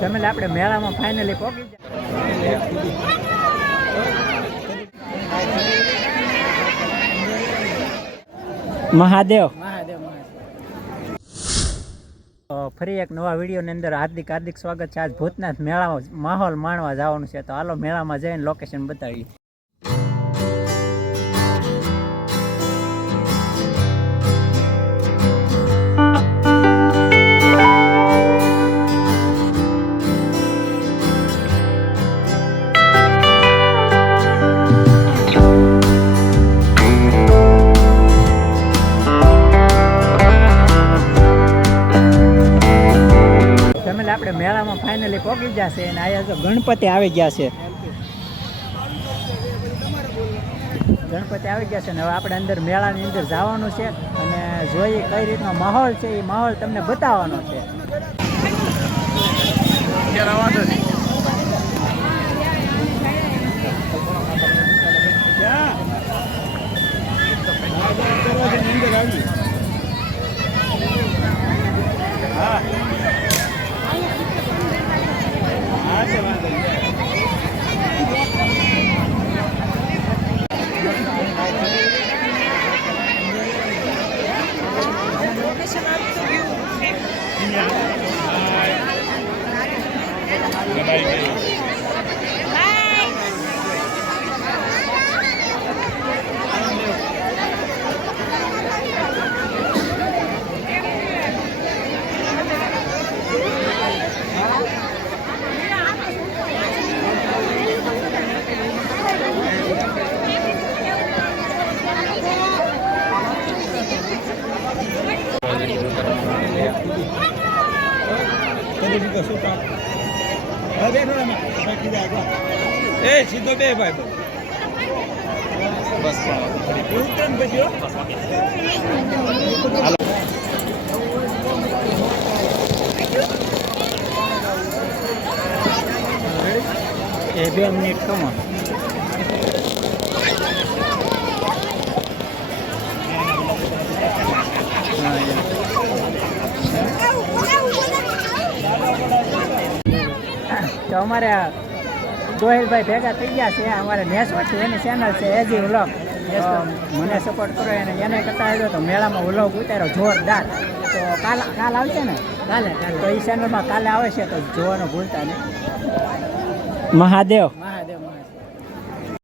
તમે આપણે મેળામાં ફાઇનલી પહોંચી ગયા મહાદેવ ફરી એક નવા વિડીયોની અંદર હાર્દિક સ્વાગત છે. આજ ભૂતનાથ મેળામાં માહોલ માણવા જવાનું છે, તો હાલો મેળામાં જઈને લોકેશન બતાવીએ. આપણે મેળામાં ફાઇનલી પહોંચી ગયા છે અને અહીંયા તો ગણપતિ આવી ગયા છે. અને હવે આપણે અંદર મેળાની અંદર જવાનું છે અને જોઈએ કઈ રીતનો માહોલ છે. એ માહોલ તમને બતાવવાનો છે. સીધો બે ભાઈ બસ એ 2 મિનિટ કમો. તો અમારે ગોહિલભાઈ ભેગા થઈ ગયા છે. અમારે નેસવટી એની ચેનલ છે એજી વ્લોગ. મને સપોર્ટ કરો અને એને કરતા આવ્યો તો મેળામાં વ્લોગ ઉતાર્યો જોરદાર. તો કાલ આવશે ને? કાલે તો એ ચેનલમાં કાલે આવે છે, તો જોવાનું ભૂલતા નહીં. મહાદેવ.